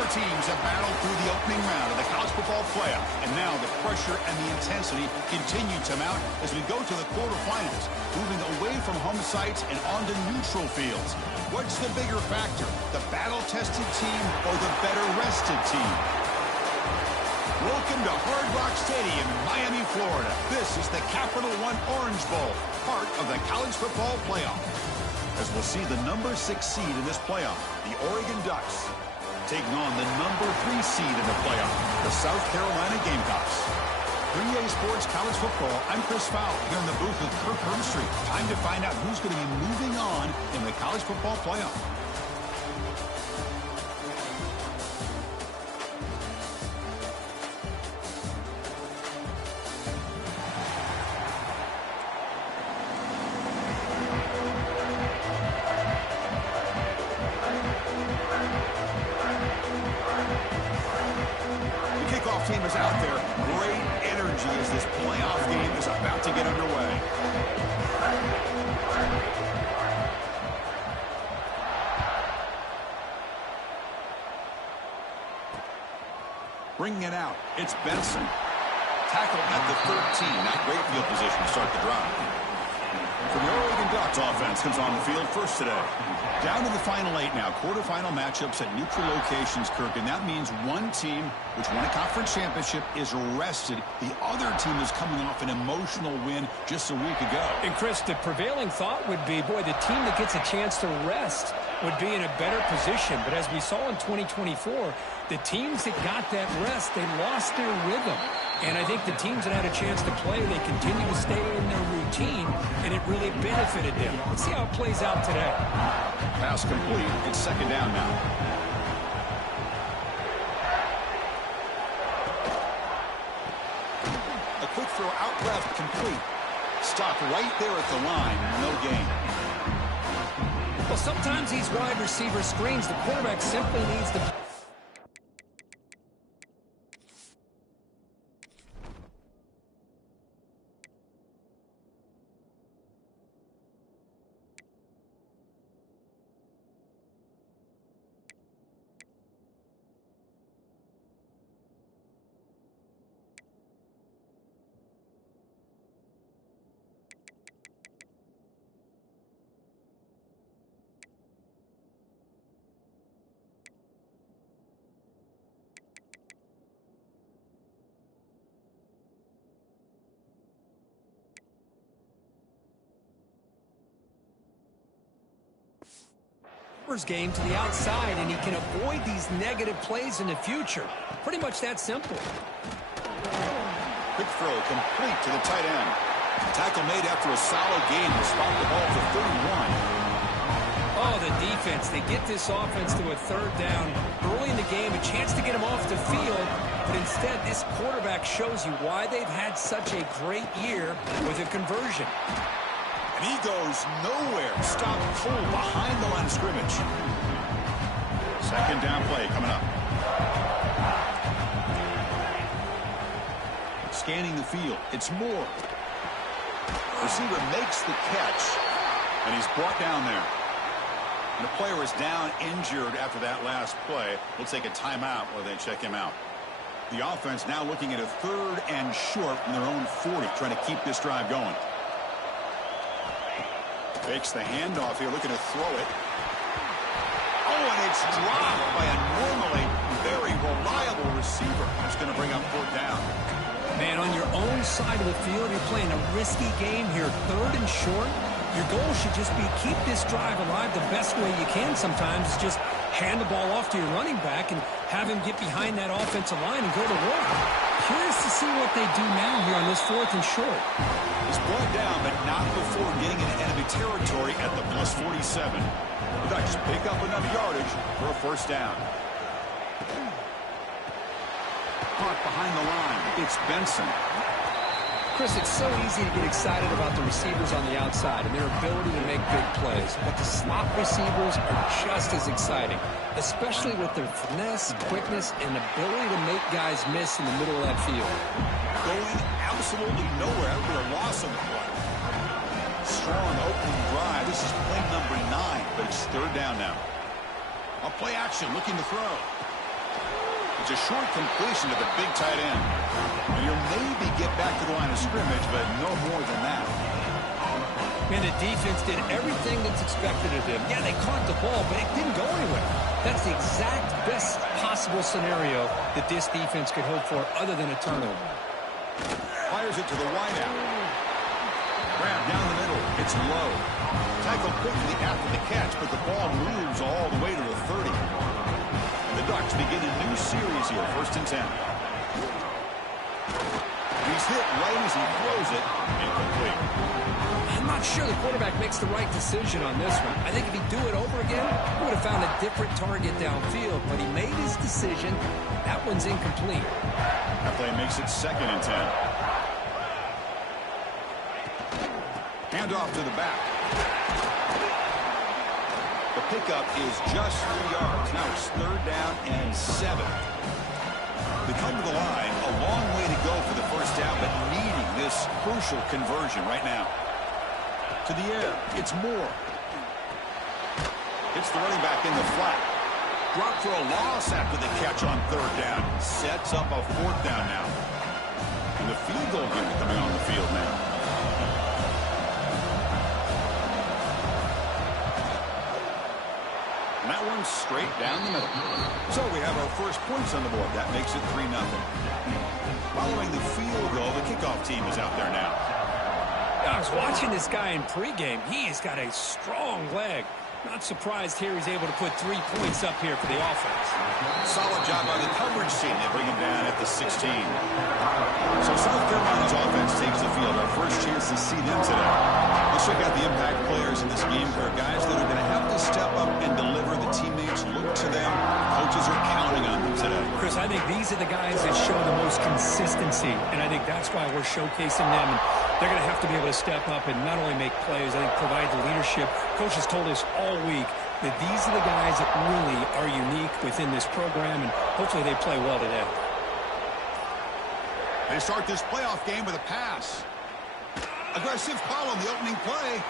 Four teams have battled through the opening round of the college football playoff, and now the pressure and the intensity continue to mount as we go to the quarterfinals, moving away from home sites and onto neutral fields. What's the bigger factor, the battle-tested team or the better-rested team? Welcome to Hard Rock Stadium in Miami, Florida. This is the Capital One Orange Bowl, part of the college football playoff. As we'll see the number 6 seed in this playoff, the Oregon Ducks, taking on the number 3 seed in the playoff, the South Carolina Gamecocks. 3A Sports College Football, I'm Chris Fowle, here in the booth with Kirk Herbstreit. Time to find out who's going to be moving on in the college football playoff. Team is out there. Great energy as this playoff game is about to get underway. Bringing it out, it's Benson. Tackled at the 13. Not great field position to start the drive. For the Oregon Ducks, offense comes on the field first today. Down to the final 8 now. Quarterfinal matchups at neutral locations, Kirk. And that means one team, which won a conference championship, is rested. The other team is coming off an emotional win just a week ago. And, Chris, the prevailing thought would be, boy, the team that gets a chance to rest would be in a better position. But as we saw in 2024, the teams that got that rest, they lost their rhythm. And I think the teams that had a chance to play, they continue to stay in their routine, and it really benefited them. Let's see how it plays out today. Pass complete. It's second down now. A quick throw out left, complete. Stopped right there at the line. No gain. Well, sometimes these wide receiver screens, the quarterback simply needs to... game to the outside, and he can avoid these negative plays in the future. Pretty much that simple. Quick throw complete to the tight end. Tackle made after a solid game to spot the ball for 31. Oh, the defense. They get this offense to a third down early in the game, a chance to get him off the field, but instead this quarterback shows you why they've had such a great year with a conversion. And he goes nowhere. Stopped cold behind the line of scrimmage. Second down play coming up. Scanning the field. It's Moore. Receiver makes the catch, and he's brought down there. And the player is down injured after that last play. We'll take a timeout while they check him out. The offense now looking at a 3rd and short from their own 40, trying to keep this drive going. Fakes the handoff here, looking to throw it. Oh, and it's dropped by a normally very reliable receiver. Who's going to bring up 4th down. Man, on your own side of the field, you're playing a risky game here. 3rd and short. Your goal should just be keep this drive alive the best way you can sometimes. Is just hand the ball off to your running back and have him get behind that offensive line and go to work. Curious to see what they do now here on this 4th and short. He's brought down, but not before getting into enemy territory at the plus 47. The Ducks pick up enough yardage for a 1st down. Caught behind the line. It's Benson. Chris, it's so easy to get excited about the receivers on the outside and their ability to make big plays, but the slot receivers are just as exciting, especially with their finesse, quickness, and ability to make guys miss in the middle of that field. Going absolutely nowhere after a loss on the play. Strong opening drive. This is play number 9, but it's 3rd down now. A play action, looking to throw. It's a short completion to the big tight end. And he'll maybe get back to the line of scrimmage, but no more than that. And the defense did everything that's expected of them. Yeah, they caught the ball, but it didn't go anywhere. That's the exact best possible scenario that this defense could hope for other than a turnover. Fires it to the wideout. Grab down the middle. It's low. Tackle quickly after the catch, but the ball moves all the way to the 30. The Ducks begin a new series here, 1st and 10. He's hit right as he throws it. Incomplete. I'm not sure the quarterback makes the right decision on this one. I think if he'd do it over again, he would have found a different target downfield, but he made his decision. That one's incomplete. That play makes it 2nd and 10. Handoff to the back. The pickup is just 3 yards. Now it's 3rd down and 7. They come to the line, a long way to go for the 1st down, but needing this crucial conversion right now. To the air, it's Moore. Hits the running back in the flat. Drop for a loss after the catch on 3rd down. Sets up a 4th down now. And the field goal unit coming on the field now. And that one's straight down the middle. So we have our first points on the board. That makes it 3-0. Following the field goal, the kickoff team is out there now. I was watching this guy in pregame. He has got a strong leg. Not surprised here he's able to put 3 points up here for the offense. Solid job by the coverage team. They bring him down at the 16. So South Carolina's offense takes the field. Our first chance to see them today. Let's check out the impact players in this game. There are guys that are going to have to step up and deliver. The teammates look to them. Coaches are counting on them today. Chris, I think these are the guys that show the most consistency, and I think that's why we're showcasing them. And they're going to have to be able to step up and not only make plays, I think provide the leadership. Coaches told us all week that these are the guys that really are unique within this program, and hopefully they play well today. They start this playoff game with a pass. Aggressive call on the opening play.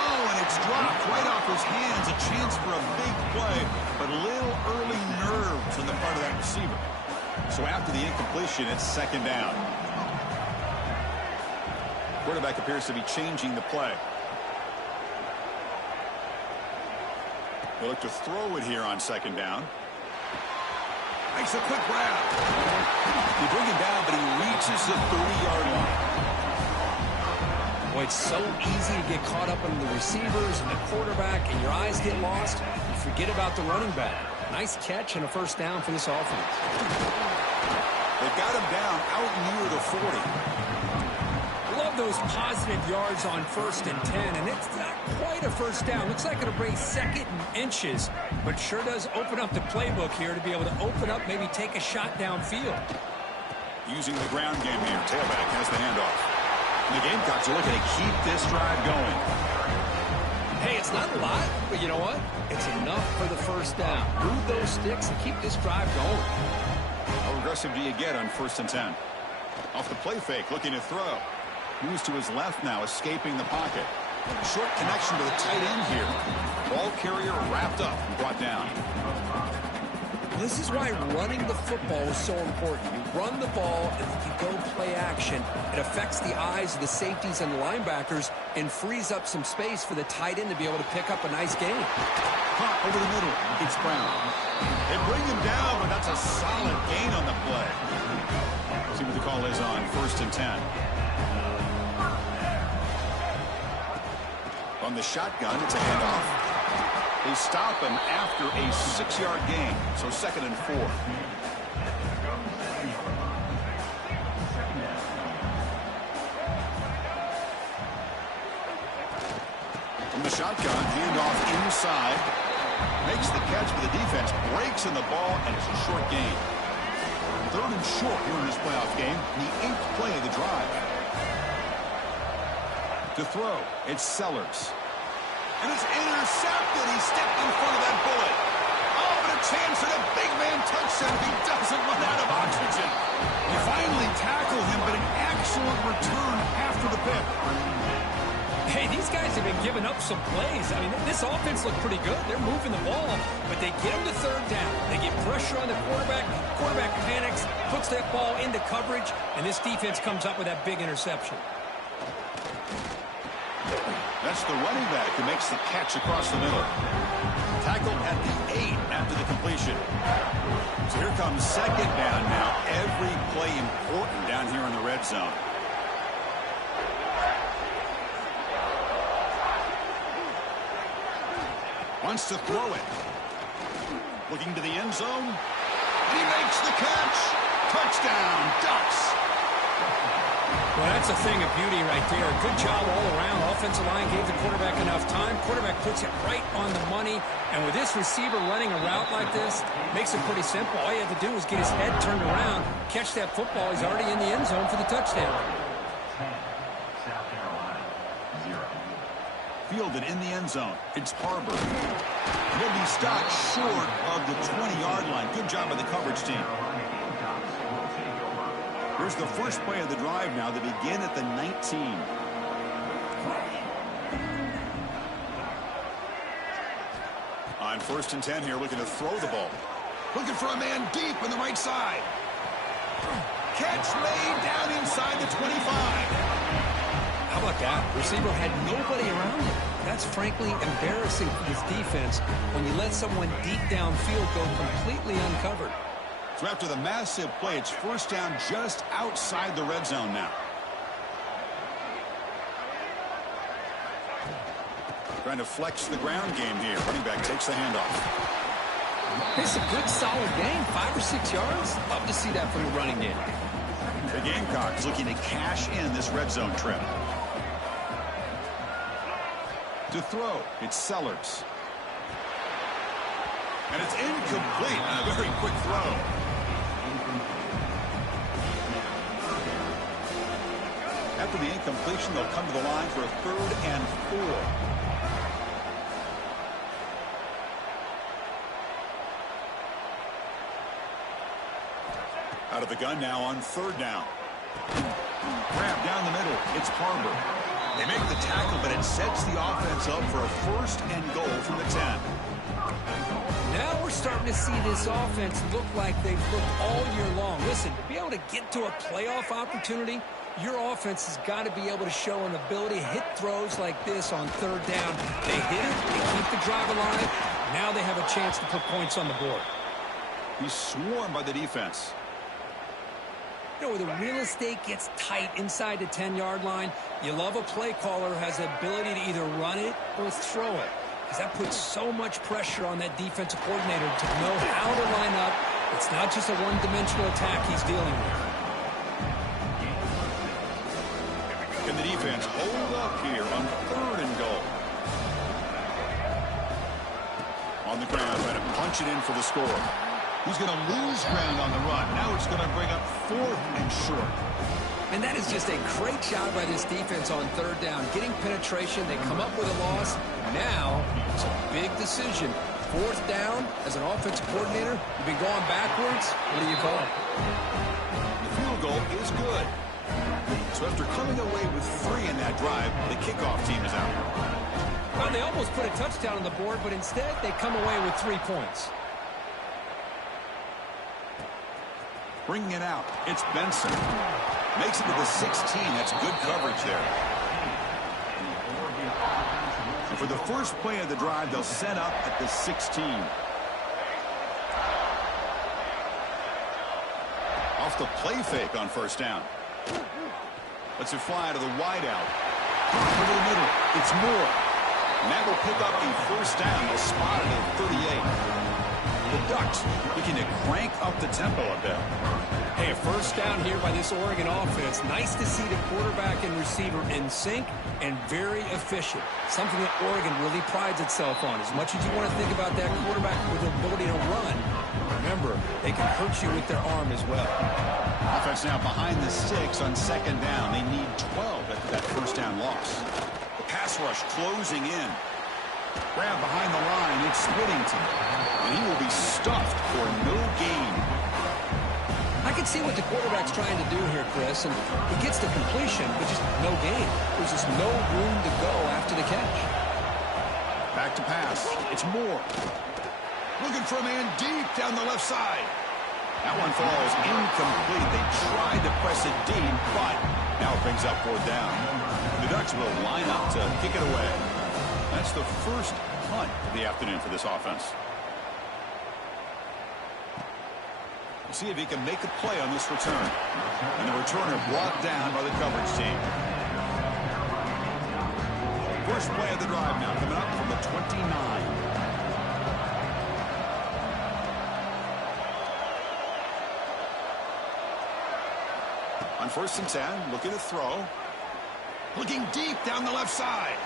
Oh, and it's dropped right off his hands. A chance for a big play, but a little early nerves on the part of that receiver. So after the incompletion, it's 2nd down. Quarterback appears to be changing the play. They look to throw it here on 2nd down. Makes a quick grab. They bring him down, but he reaches the 30-yard line. Boy, it's so easy to get caught up in the receivers and the quarterback, and your eyes get lost. You forget about the running back. Nice catch and a 1st down for this offense. They've got him down out near the 40. Love those positive yards on 1st and 10, and it's not quite a 1st down. Looks like it'll bring 2nd and inches, but sure does open up the playbook here to be able to open up, maybe take a shot downfield. Using the ground game here. Tailback has the handoff. And the Gamecocks are looking to keep this drive going. Hey, it's not a lot, but you know what? It's enough for the 1st down. Move those sticks and keep this drive going. How aggressive do you get on 1st and 10? Off the play fake, looking to throw. Moves to his left now, escaping the pocket. Short connection to the tight end here. Ball carrier wrapped up and brought down. This is why running the football is so important. You run the ball, and if you go play action, it affects the eyes of the safeties and the linebackers and frees up some space for the tight end to be able to pick up a nice gain. Caught over the middle. It's Brown. They bring him down, but that's a solid gain on the play. See what the call is on 1st and 10. On the shotgun, it's a handoff. They stop him after a 6-yard gain, so 2nd and 4. From the shotgun, handoff inside. Makes the catch for the defense, breaks in the ball, and it's a short gain. 3rd and short here in this playoff game, the 8th play of the drive. To throw, it's Sellers. And it's intercepted. He stepped in front of that bullet. Oh, but a chance at a big man touchdown. He doesn't run out of oxygen. You finally tackle him, but an excellent return after the pick. Hey, these guys have been giving up some plays. I mean, this offense looked pretty good. They're moving the ball, but they get them to third down. They get pressure on the quarterback. Quarterback panics, puts that ball into coverage, and this defense comes up with that big interception. That's the running back who makes the catch across the middle. Tackled at the 8 after the completion. So here comes second down now. Every play important down here in the red zone. Wants to throw it. Looking to the end zone. And he makes the catch. Touchdown, Ducks. Well, that's a thing of beauty right there. Good job all around. Offensive line gave the quarterback enough time. Quarterback puts it right on the money. And with this receiver running a route like this, makes it pretty simple. All you have to do is get his head turned around, catch that football. He's already in the end zone for the touchdown. Fielded in the end zone. It's Harbor. He'll be stopped short of the 20-yard line. Good job by the coverage team. Here's the first play of the drive now. They begin at the 19. On 1st and 10 here, looking to throw the ball. Looking for a man deep on the right side. Catch made down inside the 25. How about that? Receiver had nobody around him. That's frankly embarrassing for this defense when you let someone deep downfield go completely uncovered. So after the massive play, it's first down just outside the red zone now. Trying to flex the ground game here. Running back takes the handoff. It's a good, solid game. 5 or 6 yards. Love to see that from the running game. The Gamecocks looking to cash in this red zone trip. To throw, it's Sellers. And it's incomplete on a very quick throw. After the incompletion, they'll come to the line for a 3rd and 4. Out of the gun now on 3rd down. Grab down the middle. It's Harbor. They make the tackle, but it sets the offense up for a 1st and goal from the 10. Now we're starting to see this offense look like they've looked all year long. Listen, to be able to get to a playoff opportunity, your offense has got to be able to show an ability to hit throws like this on 3rd down. They hit it, they keep the drive alive. Now they have a chance to put points on the board. He's swarmed by the defense. You know, where the real estate gets tight inside the 10-yard line, you love a play caller who has the ability to either run it or throw it. Because that puts so much pressure on that defensive coordinator to know how to line up. It's not just a one-dimensional attack he's dealing with. Can the defense hold up here on 3rd and goal? On the ground, trying to punch it in for the score. He's going to lose ground on the run. Now it's going to bring up 4th and short. And that is just a great job by this defense on 3rd down. Getting penetration, they come up with a loss. Now it's a big decision. 4th down, as an offensive coordinator, you've been going backwards. What do you call it? The field goal is good. So after coming away with 3 in that drive, the kickoff team is out. Well, they almost put a touchdown on the board, but instead they come away with 3 points. Bringing it out, it's Benson. Makes it to the 16. That's good coverage there. And for the first play of the drive, they'll set up at the 16. Off the play fake on 1st down. Lets it fly to the wideout. Over the middle, it's Moore. And that will pick up a 1st down. They'll spot it at 38. The Ducks looking to crank up the tempo a bit. Hey, a 1st down here by this Oregon offense. Nice to see the quarterback and receiver in sync and very efficient. Something that Oregon really prides itself on. As much as you want to think about that quarterback with the ability to run, remember, they can hurt you with their arm as well. Offense now behind the 6 on 2nd down. They need 12 after that 1st down loss. The pass rush closing in. Grab behind the line. It's Whittington. And he will be stuffed for no gain. I could can see what the quarterback's trying to do here, Chris, and he gets the completion, but just no gain. There's just no room to go after the catch. Back to pass. It's Moore. Looking for a man deep down the left side. That one falls incomplete. They tried to press it deep, but now it brings up 4th down. The Ducks will line up to kick it away. That's the first punt of the afternoon for this offense. We'll see if he can make a play on this return. And the returner brought down by the coverage team. First play of the drive now coming up from the 29. On 1st and 10, looking to throw. Looking deep down the left side.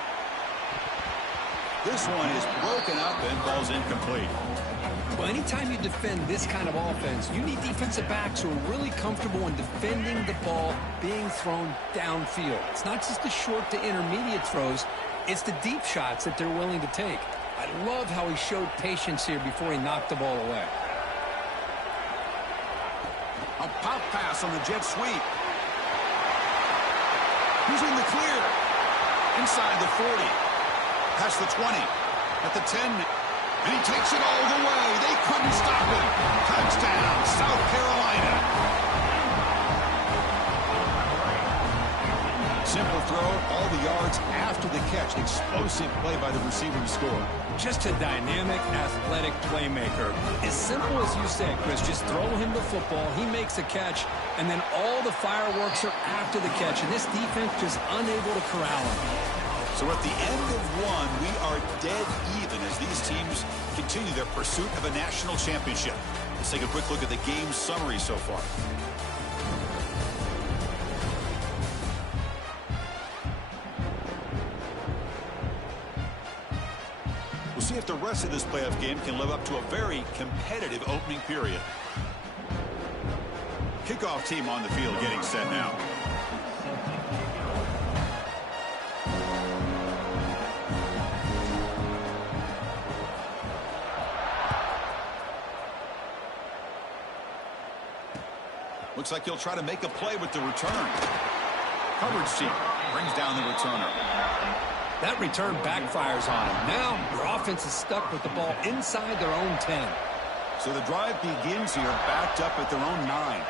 This one is broken up and falls incomplete. Well, anytime you defend this kind of offense, you need defensive backs who are really comfortable in defending the ball being thrown downfield. It's not just the short to intermediate throws, it's the deep shots that they're willing to take. I love how he showed patience here before he knocked the ball away. A pop pass on the jet sweep. He's in the clear. Inside the 40. Past the 20. At the 10. And he takes it all the way. They couldn't stop him. Touchdown, South Carolina. Simple throw, all the yards after the catch. Explosive play by the receiver to score. Just a dynamic, athletic playmaker. As simple as you said, Chris, just throw him the football, he makes a catch, and then all the fireworks are after the catch, and this defense just unable to corral him. So at the end of one, we are dead even as these teams continue their pursuit of a national championship. Let's take a quick look at the game summary so far. We'll see if the rest of this playoff game can live up to a very competitive opening period. Kickoff team on the field getting set now. Looks like he'll try to make a play with the return. Coverage team brings down the returner. That return backfires on him. Now your offense is stuck with the ball inside their own 10. So the drive begins here backed up at their own 9.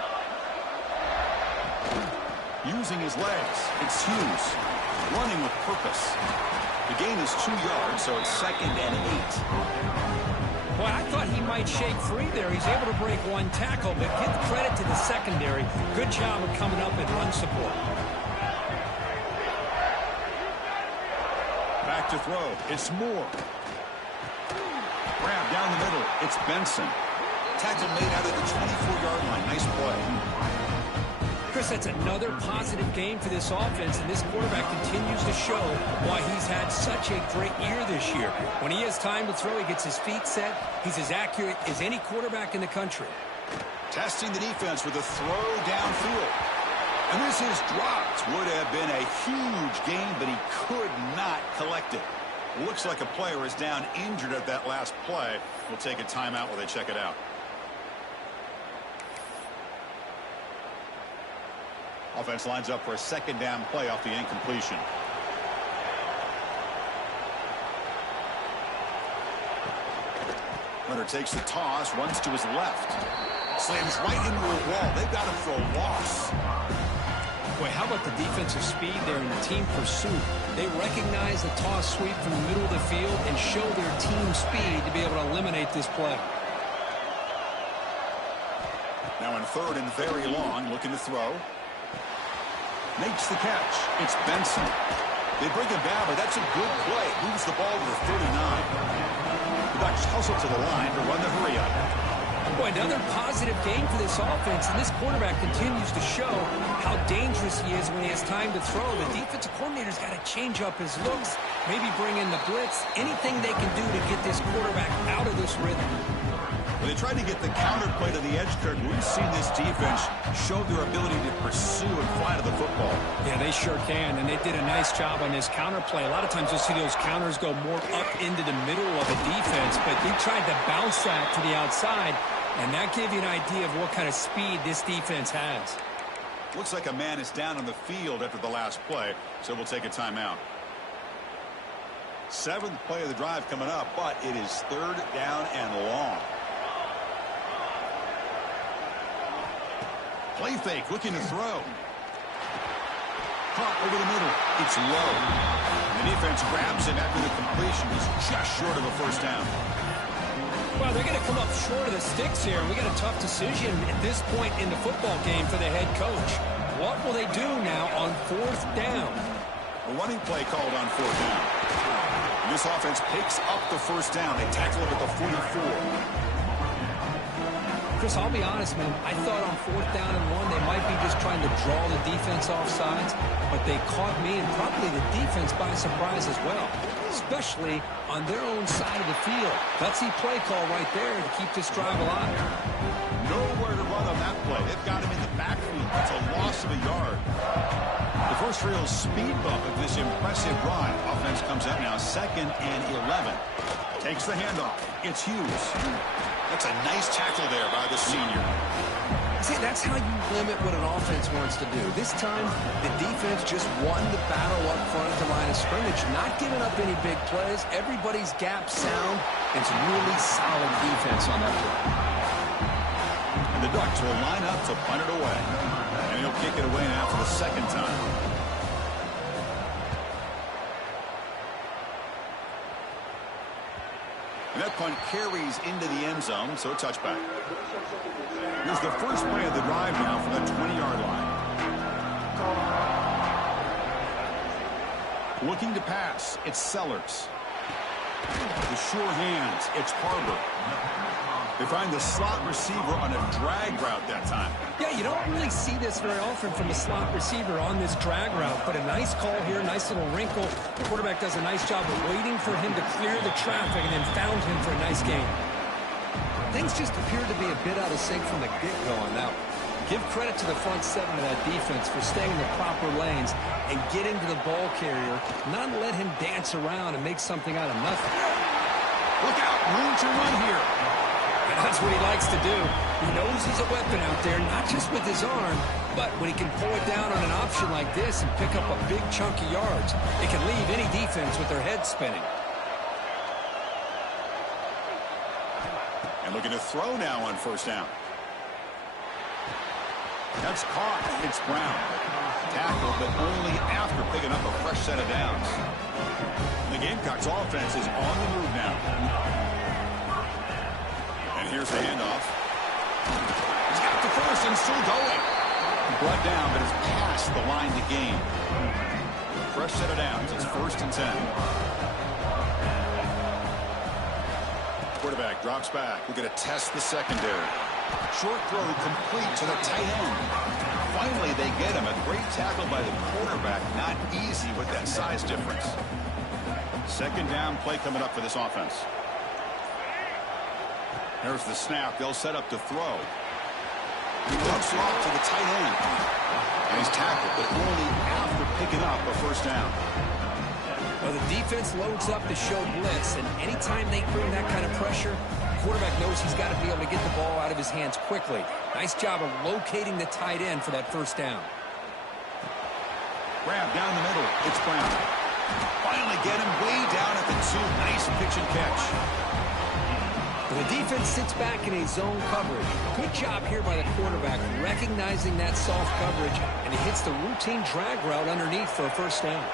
Using his legs, it's Hughes. Running with purpose. The gain is 2 yards, so it's 2nd and 8. Well, I thought he might shake free there. He's able to break one tackle, but give credit to the secondary. Good job of coming up and run support. Back to throw. It's Moore. Grab down the middle. It's Benson. Tackle made out of the 24-yard line. Nice play. Chris, that's another positive game for this offense, and this quarterback continues to show why he's had such a great year this year. When he has time to throw, he gets his feet set. He's as accurate as any quarterback in the country. Testing the defense with a throw downfield. And this is dropped. Would have been a huge game, but he could not collect it. Looks like a player is down injured at that last play. We'll take a timeout while they check it out. Offense lines up for a 2nd down play off the incompletion. Hunter takes the toss, runs to his left. Slams right into a wall. They've got him for a loss. Boy, how about the defensive speed there in the team pursuit? They recognize the toss sweep from the middle of the field and show their team speed to be able to eliminate this play. Now in 3rd and very long, looking to throw. Makes the catch. It's Benson. They bring him down, but that's a good play. Moves the ball to the 39. The Ducks hustle to the line to run the hurry up. Boy, another positive game for this offense, and this quarterback continues to show how dangerous he is when he has time to throw. The defensive coordinator's got to change up his looks, maybe bring in the blitz, anything they can do to get this quarterback out of this rhythm. When they tried to get the counterplay to the edge, Kirk, we've seen this defense show their ability to pursue and fly to the football. Yeah, they sure can, and they did a nice job on this counterplay. A lot of times you'll see those counters go more up into the middle of a defense, but they tried to bounce that to the outside, And that gave you an idea of what kind of speed this defense has. Looks like a man is down on the field after the last play, so we'll take a timeout. 7th play of the drive coming up, but it is 3rd down and long. Play fake, looking to throw. Caught over the middle. It's low. The defense grabs him after the completion. He's just short of a first down. Well, they're going to come up short of the sticks here. We got a tough decision at this point in the football game for the head coach. What will they do now on 4th down? A running play called on 4th down. This offense picks up the first down. They tackle him at the 44. Chris, I'll be honest, man. I thought on 4th down and 1, they might be just trying to draw the defense off sides, but they caught me and probably the defense by surprise as well, especially on their own side of the field. Gutsy play call right there to keep this drive alive. Nowhere to run on that play. They've got him in the backfield. It's a loss of a yard. The first real speed bump of this impressive drive. Offense comes out now 2nd and 11. Takes the handoff. It's Hughes. That's a nice tackle there by the senior. See, that's how you limit what an offense wants to do. This time, the defense just won the battle up front at the line of scrimmage, not giving up any big plays. Everybody's gap sound. It's really solid defense on that play. And the Ducks will line up to punt it away. And he'll kick it away now for the 2nd time. And that punt carries into the end zone, so a touchback. Here's the first play of the drive now from the 20-yard line. Looking to pass, it's Sellers. The sure hands, it's Harbor. They find the slot receiver on a drag route that time. Yeah, you don't really see this very often from a slot receiver on this drag route, but a nice call here, nice little wrinkle. The quarterback does a nice job of waiting for him to clear the traffic and then found him for a nice gain. Things just appear to be a bit out of sync from the get-go on that one. Give credit to the front 7 of that defense for staying in the proper lanes and getting to the ball carrier, not let him dance around and make something out of nothing. Look out, room to run here. That's what he likes to do. He knows he's a weapon out there, not just with his arm, but when he can pull it down on an option like this and pick up a big chunk of yards, it can leave any defense with their head spinning. And looking to throw now on 1st down. That's caught. It's Brown. Tackled, but only after picking up a fresh set of downs. The Gamecocks offense is on the move now. Here's the handoff. He's got the first and still going. Brought down, but it's past the line to gain. Fresh set of downs. It's 1st and 10. Quarterback drops back. We're going to test the secondary. Short throw complete to the tight end. Finally, they get him. A great tackle by the quarterback. Not easy with that size difference. 2nd down play coming up for this offense. There's the snap. They'll set up to throw. He dumps it off to the tight end. And he's tackled, but only after picking up a first down. Well, the defense loads up to show blitz, and anytime they bring that kind of pressure, the quarterback knows he's got to be able to get the ball out of his hands quickly. Nice job of locating the tight end for that first down. Grab down the middle. It's Brown. Finally get him way down at the 2. Nice pitch and catch. The defense sits back in a zone coverage. Good job here by the quarterback, recognizing that soft coverage, and he hits the routine drag route underneath for a first down.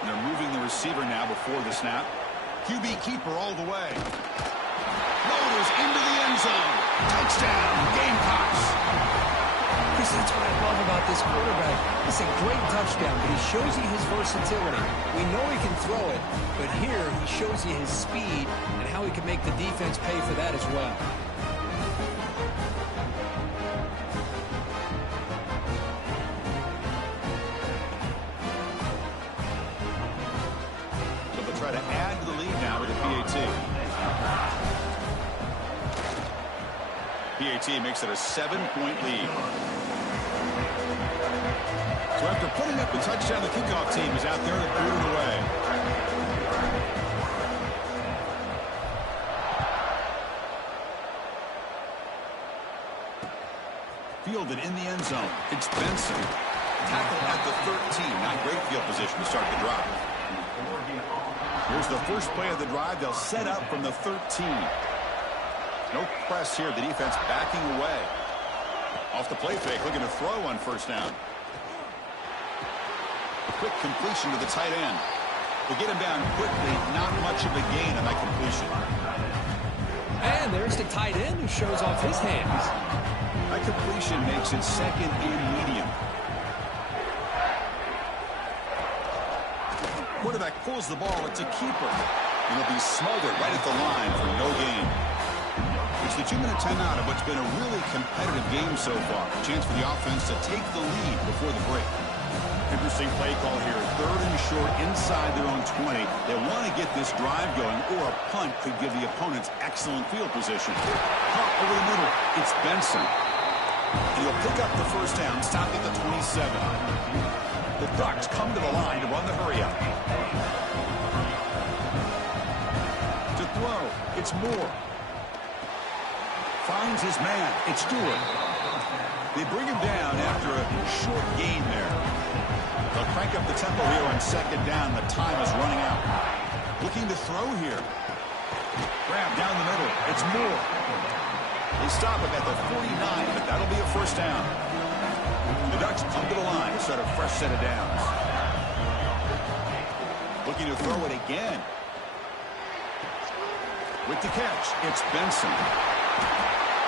And they're moving the receiver now before the snap. QB keeper all the way. Floaters into the end zone. Touchdown, Gamecocks. Chris, that's what I love about this quarterback. It's a great touchdown, but he shows you his versatility. We know he can throw it, but here he shows you his speed and how he can make the defense pay for that as well. So they'll try to add to the lead now with a PAT. PAT makes it a 7-point lead. So after putting up a touchdown, the kickoff team is out there to boot it away. fielded in the end zone. It's Benson. Tackle at the 13. Not great field position to start the drive. Here's the first play of the drive. They'll set up from the 13. No press here. The defense backing away. Off the play fake, looking to throw on first down. Quick completion to the tight end. They get him down quickly. Not much of a gain on that completion. And there's the tight end who shows off his hands. That completion makes it second and medium. Quarterback pulls the ball. It's a keeper. And he'll be smothered right at the line for no gain. It's the 2-minute timeout of what's been a really competitive game so far. A chance for the offense to take the lead before the break. Interesting play call here. 3rd and short inside their own 20. They want to get this drive going, or a punt could give the opponents excellent field position. Caught over the middle. It's Benson. And he'll pick up the first down, stop at the 27. The Ducks come to the line to run the hurry up. To throw, it's Moore. Finds his man. It's Stewart. They bring him down after a short gain there. They'll crank up the tempo here on second down. The time is running out. Looking to throw here. Grab down the middle. It's Moore. They stop him at the 49, but that'll be a first down. The Ducks come to the line to start a fresh set of downs. Looking to throw it again. With the catch, it's Benson.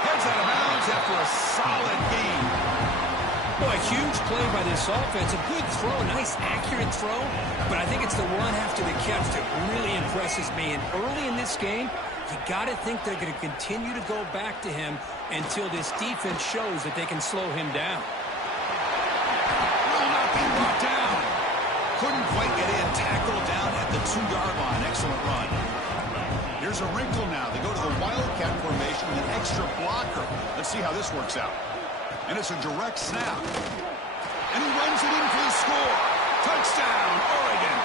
Heads out of bounds after a solid gain. Boy, huge play by this offense. A good throw, nice accurate throw. But I think it's the run after the catch that really impresses me. And early in this game, you got to think they're going to continue to go back to him until this defense shows that they can slow him down. Will not be brought down. Couldn't quite get in. Tackled down at the 2-yard line. Excellent run. Here's a wrinkle now. They go to the Wildcat formation with an extra blocker. Let's see how this works out. And it's a direct snap. And he runs it in for the score. Touchdown, Oregon.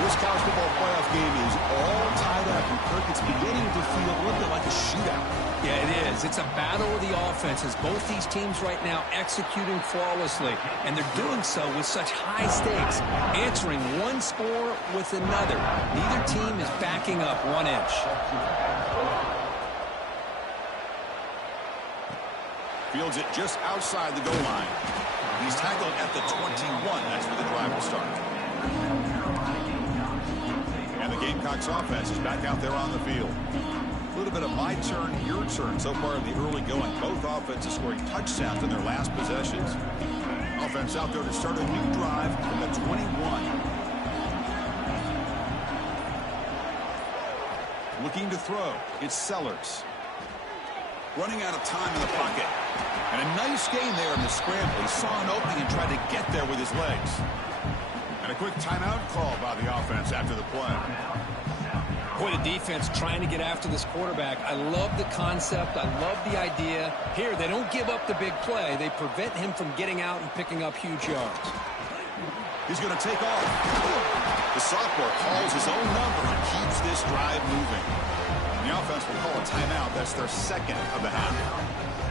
This college football playoff game is all tied up. And Kirk, it's beginning to feel a little bit like a shootout. Yeah, it is. It's a battle of the offenses. Both these teams right now executing flawlessly. And they're doing so with such high stakes. Answering one score with another. Neither team is backing up 1 inch. Fields it just outside the goal line. He's tackled at the 21. That's where the drive will start. And the Gamecocks offense is back out there on the field. A little bit of my turn, your turn so far in the early going. Both offenses scoring touchdowns in their last possessions. Offense out there to start a new drive from the 21. Looking to throw. It's Sellers. Running out of time in the pocket. And a nice gain there in the scramble. He saw an opening and tried to get there with his legs. And a quick timeout call by the offense after the play. Boy, the defense trying to get after this quarterback. I love the concept. I love the idea. Here, they don't give up the big play. They prevent him from getting out and picking up huge yards. He's going to take off. The sophomore calls his own number and keeps this drive moving. The offense will call a timeout. That's their second of the half.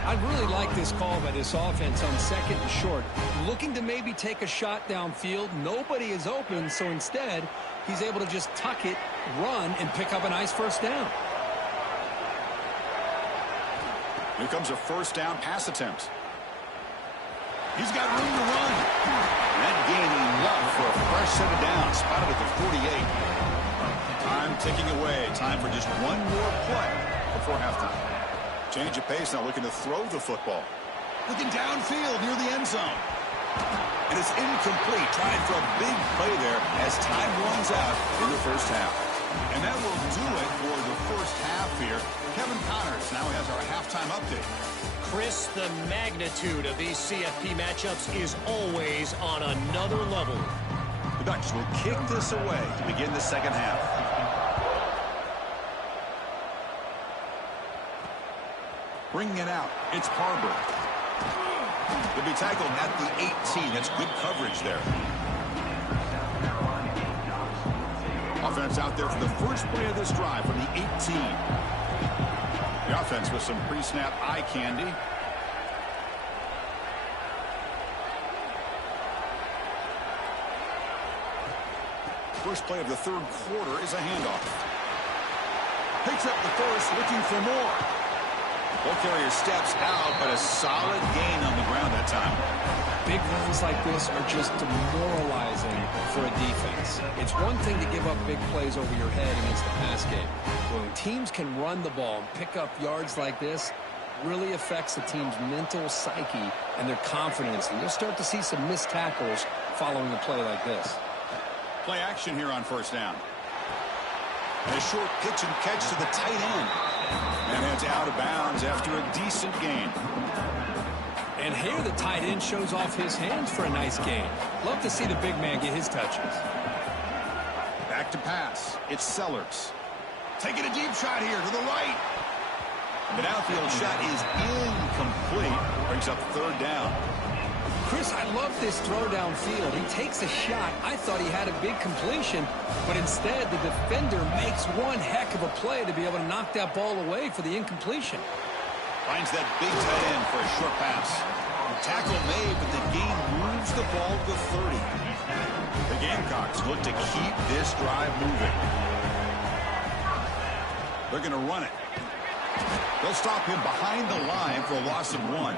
I really like this call by this offense on second and short. Looking to maybe take a shot downfield. Nobody is open, so instead, he's able to just tuck it, run, and pick up a nice first down. Here comes a first down pass attempt. He's got room to run. That gain enough for a fresh set of downs. Spotted at the 48. Time ticking away. Time for just one more play before halftime. Change of pace now, looking to throw the football. Looking downfield near the end zone. And it's incomplete. Trying for a big play there as time runs out in the first half. And that will do it for the first half here. Kevin Connors now has our halftime update. Chris, the magnitude of these CFP matchups is always on another level. The Ducks will kick this away to begin the second half. Bringing it out, it's Harbor. They'll be tackled at the 18. That's good coverage there. Offense out there for the first play of this drive from the 18. The offense with some pre-snap eye candy. First play of the third quarter is a handoff. Picks up the first, looking for more. Ball carrier steps out, but a solid gain on the ground that time. Big runs like this are just demoralizing for a defense. It's one thing to give up big plays over your head against the pass game. But when teams can run the ball and pick up yards like this, really affects the team's mental psyche and their confidence. And you'll start to see some missed tackles following a play like this. Play action here on first down. And a short pitch and catch to the tight end. And it's out of bounds after a decent gain. And here the tight end shows off his hands for a nice gain. Love to see the big man get his touches. Back to pass. It's Sellers. Taking a deep shot here to the right. The downfield shot is incomplete. Brings up third down. Chris, I love this throw downfield. He takes a shot. I thought he had a big completion, but instead the defender makes one heck of a play to be able to knock that ball away for the incompletion. Finds that big tight end for a short pass. Tackle made, but the game moves the ball to the 30. The Gamecocks look to keep this drive moving. They're going to run it. They'll stop him behind the line for a loss of 1.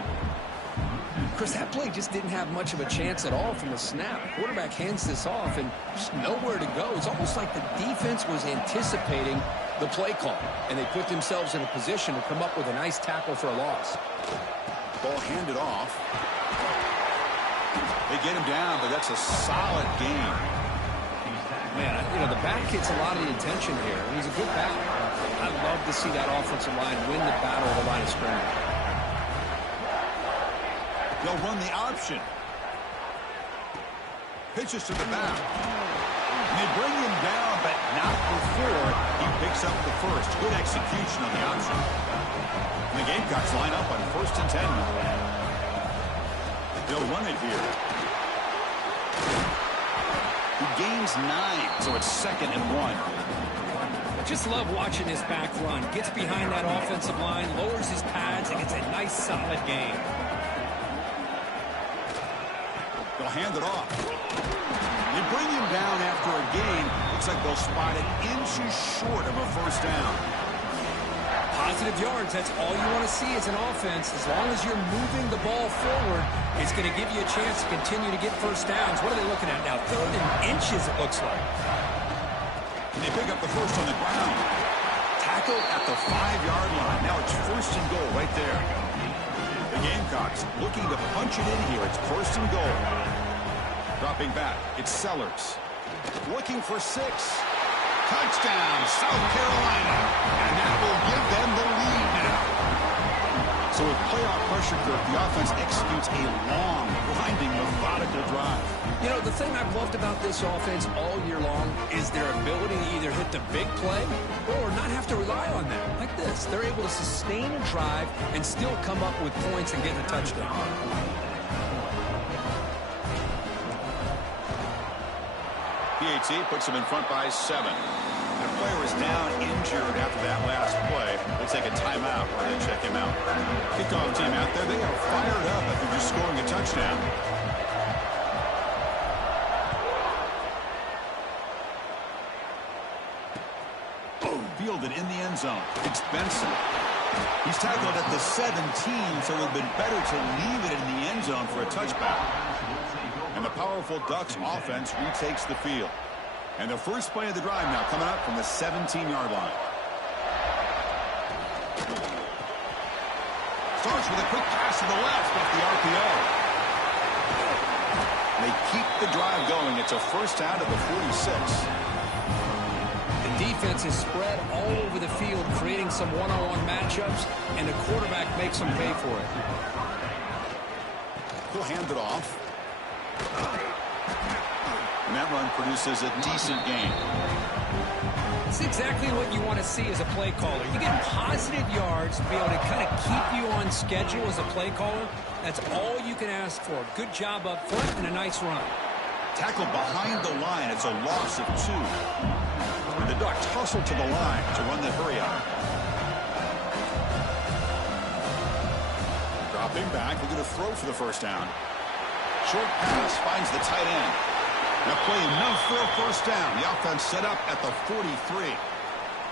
Chris, that play just didn't have much of a chance at all from the snap. Quarterback hands this off and just nowhere to go. It's almost like the defense was anticipating the play call, and they put themselves in a position to come up with a nice tackle for a loss. Ball handed off. They get him down, but that's a solid game. Man, the back gets a lot of the attention here. He's a good back. I love to see that offensive line win the battle of the line of scrimmage. They'll run the option. Pitches to the back. And they bring him down, but not before he picks up the first. Good execution on the option. And the Gamecocks line up on 1st and 10. They'll run it here. He gains 9, so it's 2nd and 1. Just love watching this back run. Gets behind that offensive line, lowers his pads, and gets a nice solid gain. They'll hand it off. They bring him down after a gain. Looks like they'll spot it inches short of a first down. Positive yards, that's all you want to see as an offense. As long as you're moving the ball forward, it's going to give you a chance to continue to get first downs. What are they looking at now? 3rd and inches, it looks like. And they pick up the first on the ground. Tackle at the 5-yard line. Now it's 1st and goal right there. The Gamecocks looking to punch it in here. It's 1st and goal. Dropping back, it's Sellers. Looking for 6. Touchdown, South Carolina. And that will give them the lead now. So with playoff pressure, Kirk, the offense executes a long, grinding, methodical drive. The thing I've loved about this offense all year long is their ability to either hit the big play or not have to rely on that. Like this, they're able to sustain a drive and still come up with points and get a touchdown. PAT puts them in front by 7. The player is down injured after that last play. They'll take a timeout while they check him out. Kickoff team out there, they are fired up after just scoring a touchdown. Fielded in the end zone. It's Benson. He's tackled at the 17, so it would have been better to leave it in the end zone for a touchback. And the powerful Ducks offense retakes the field. And the first play of the drive now coming up from the 17-yard line. Starts with a quick pass to the left off the RPO. They keep the drive going. It's a first down to the 46. The defense is spread all over the field, creating some one-on-one matchups, and the quarterback makes them pay for it. He'll hand it off. And that run produces a decent gain. It's exactly what you want to see as a play caller. You get positive yards to be able to kind of keep you on schedule as a play caller. That's all you can ask for. Good job up front and a nice run. Tackle behind the line. It's a loss of 2. And the Ducks hustle to the line to run the hurry up. Dropping back. We're going to throw for the first down. Short pass finds the tight end. Now play enough for a first down. The offense set up at the 43.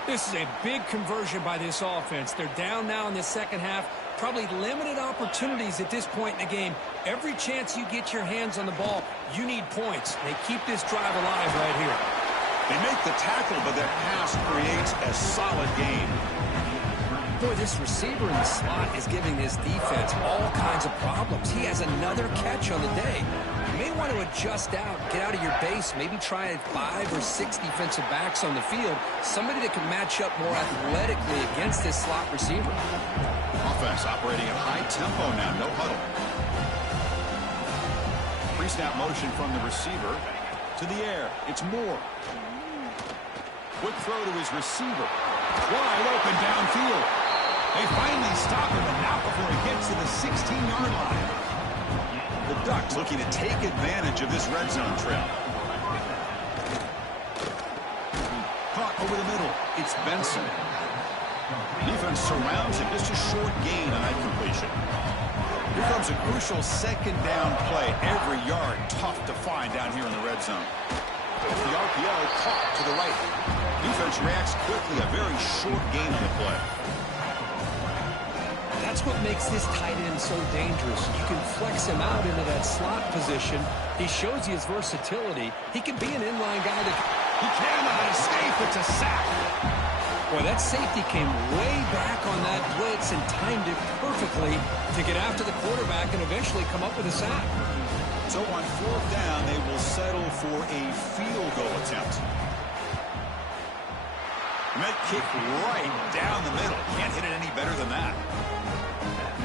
This is a big conversion by this offense. They're down now in the second half. Probably limited opportunities at this point in the game. Every chance you get your hands on the ball, you need points. They keep this drive alive right here. They make the tackle, but that pass creates a solid gain. Boy, this receiver in the slot is giving this defense all kinds of problems. He has another catch on the day. You may want to adjust out, get out of your base, maybe try 5 or 6 defensive backs on the field, somebody that can match up more athletically against this slot receiver. Offense operating at high tempo now, no huddle. Pre-snap motion from the receiver to the air. It's Moore. Quick throw to his receiver. Wide open downfield. They finally stop him, and not before he gets to the 16-yard line. The Ducks looking to take advantage of this red zone trip. Caught over the middle. It's Benson. Defense surrounds him. Just a short gain on that completion. Here comes a crucial second down play. Every yard tough to find down here in the red zone. The RPO caught to the right. Defense reacts quickly. A very short gain on the play. That's what makes this tight end so dangerous. You can flex him out into that slot position. He shows you his versatility. He can be an inline guy that he cannot escape. It's a sack. Boy, that safety came way back on that blitz and timed it perfectly to get after the quarterback and eventually come up with a sack. So on fourth down, they will settle for a field goal attempt. And that kick right down the middle. Can't hit it any better than that.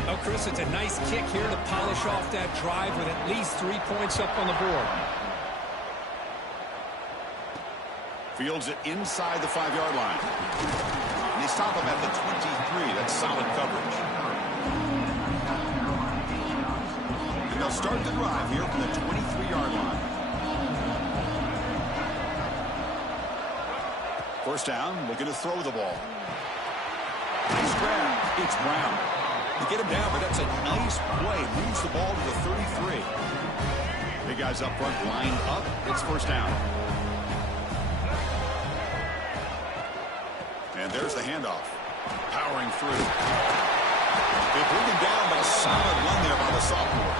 Oh, Chris, it's a nice kick here to polish off that drive with at least 3 points up on the board. Fields it inside the 5-yard line. And they stop him at the 23. That's solid coverage. And they'll start the drive here from the 23-yard line. First down, looking to throw the ball. Nice grab. It's Brown. They get him down, but that's a nice play. Moves the ball to the 33. Big guys up front lined up. It's first down. And there's the handoff. Powering through. They bring him down, but a solid run there by the sophomore.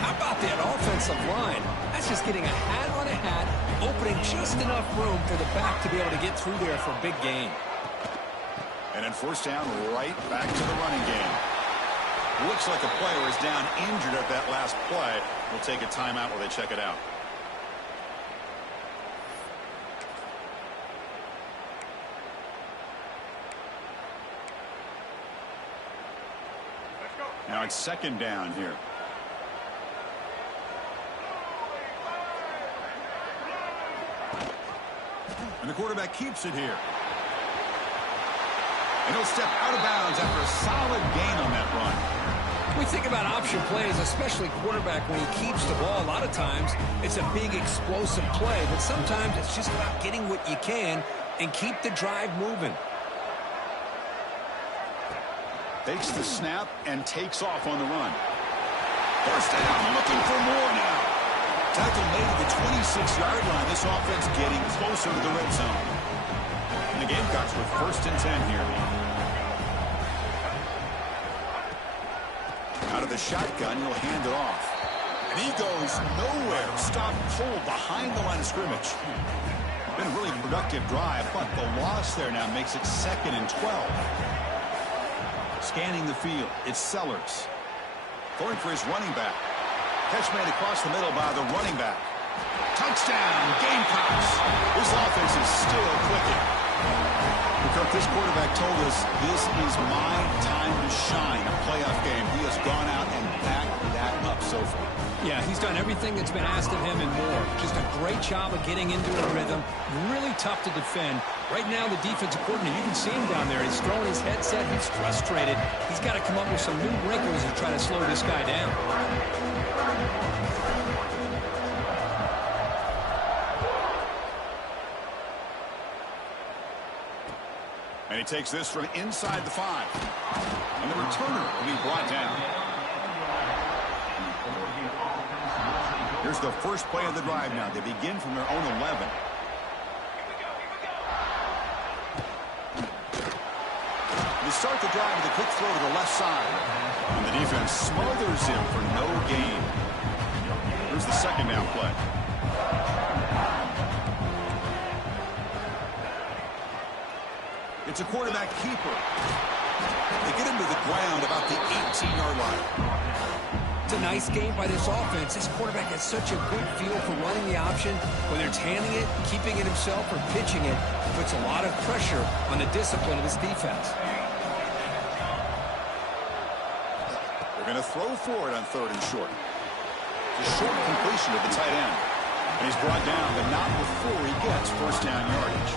How about that offensive line? That's just getting a hat on a hat, opening just enough room for the back to be able to get through there for a big gain. And then first down, right back to the running game. Looks like a player is down injured at that last play. We'll take a timeout while they check it out. Now it's second down here. And the quarterback keeps it here. And he'll step out of bounds after a solid gain on that run. We think about option plays, especially quarterback, when he keeps the ball. A lot of times, it's a big explosive play, but sometimes it's just about getting what you can and keep the drive moving. Takes the snap and takes off on the run. First down, looking for more now. Tackle made at the 26-yard line. This offense getting closer to the red zone. And the Gamecocks with first and 10 here. Out of the shotgun, he'll hand it off. And he goes nowhere. Stop cold behind the line of scrimmage. Been a really productive drive, but the loss there now makes it second and 12. Scanning the field, it's Sellers. Going for his running back. Catch made across the middle by the running back. Touchdown, Gamecocks. This offense is still clicking. Kirk, this quarterback told us this is my time to shine, a playoff game. He has gone out and backed that up so far. Yeah, he's done everything that's been asked of him and more. Just a great job of getting into a rhythm. Really tough to defend. Right now, the defensive coordinator, you can see him down there. He's throwing his headset. He's frustrated. He's got to come up with some new wrinkles and try to slow this guy down. And he takes this from inside the 5. And the returner will be brought down. Here's Here's the first play of the drive now. They begin from their own 11. They start the drive with a quick throw to the left side. And the defense smothers him for no gain. Here's the second down play. It's a quarterback keeper. They get him to the ground about the 18-yard line. It's a nice game by this offense. This quarterback has such a good feel for running the option. Whether it's handing it, keeping it himself, or pitching it, puts a lot of pressure on the discipline of this defense. They're going to throw for it on 3rd and short. It's a short completion to the tight end. And he's brought down, but not before he gets first down yardage.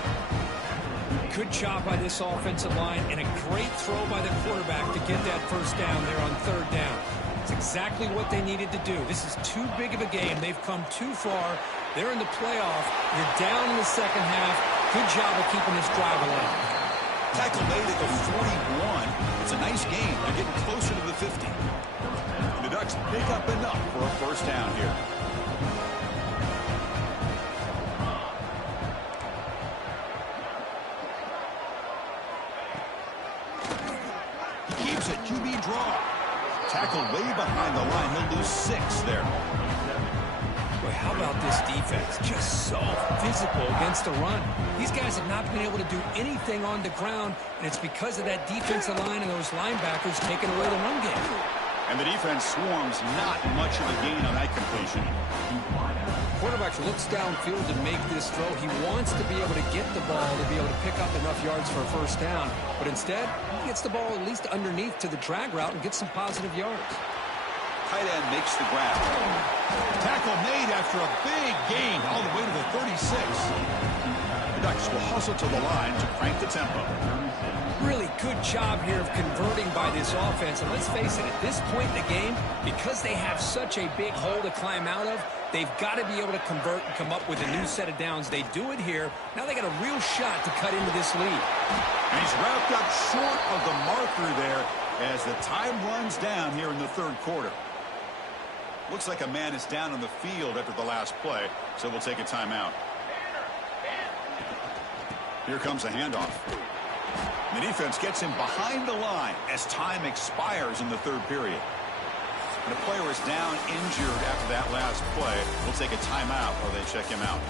Good job by this offensive line, and a great throw by the quarterback to get that first down there on 3rd down. It's exactly what they needed to do. This is too big of a game. They've come too far. They're in the playoff. You're down in the second half. Good job of keeping this drive alive. Tackle made at the 41. It's a nice game. They're getting closer to the 50. And the Ducks pick up enough for a first down here. He keeps it. QB draw. Tackled way behind the line. He'll lose 6 there. Boy, how about this defense? Just so physical against the run. These guys have not been able to do anything on the ground, and it's because of that defensive line and those linebackers taking away the run game. And the defense swarms not much of a gain on that completion. Quarterback looks downfield to make this throw. He wants to be able to get the ball to be able to pick up enough yards for a first down. But instead, he gets the ball at least underneath to the drag route and gets some positive yards. Tight end makes the grab. Tackle made after a big gain all the way to the 36. The Ducks will hustle to the line to crank the tempo. Really good job here of converting by this offense. And let's face it, at this point in the game, because they have such a big hole to climb out of, they've got to be able to convert and come up with a new set of downs. They do it here. Now they got a real shot to cut into this lead. And he's wrapped up short of the marker there as the time runs down here in the 3rd quarter. Looks like a man is down on the field after the last play, so we'll take a timeout. Here comes a handoff. The defense gets him behind the line as time expires in the 3rd period. And a player is down injured after that last play. We'll take a timeout while they check him out.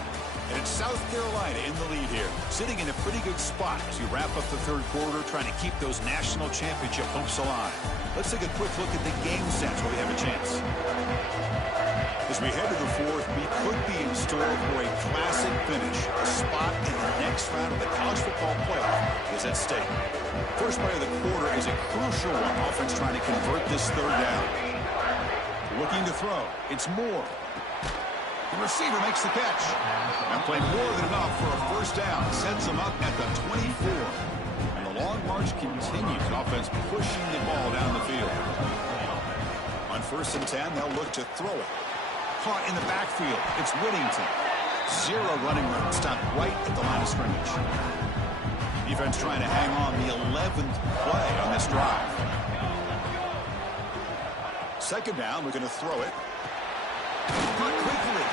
And it's South Carolina in the lead here, sitting in a pretty good spot as we wrap up the 3rd quarter, trying to keep those national championship hopes alive. Let's take a quick look at the game sense while we have a chance. As we head to the 4th, we could be in store for a classic finish. A spot in the next round of the college football playoff is at stake. First play of the quarter is a crucial one. Offense trying to convert this 3rd down. Looking to throw. It's Moore. The receiver makes the catch. And played more than enough for a first down. Sets him up at the 24. And the long march continues. Offense pushing the ball down the field. On 1st and 10, they'll look to throw it. Caught in the backfield. It's Whittington. 0 running room. Stopped right at the line of scrimmage. Defense trying to hang on the 11th play on this drive. 2nd down, we're going to throw it. Caught quickly.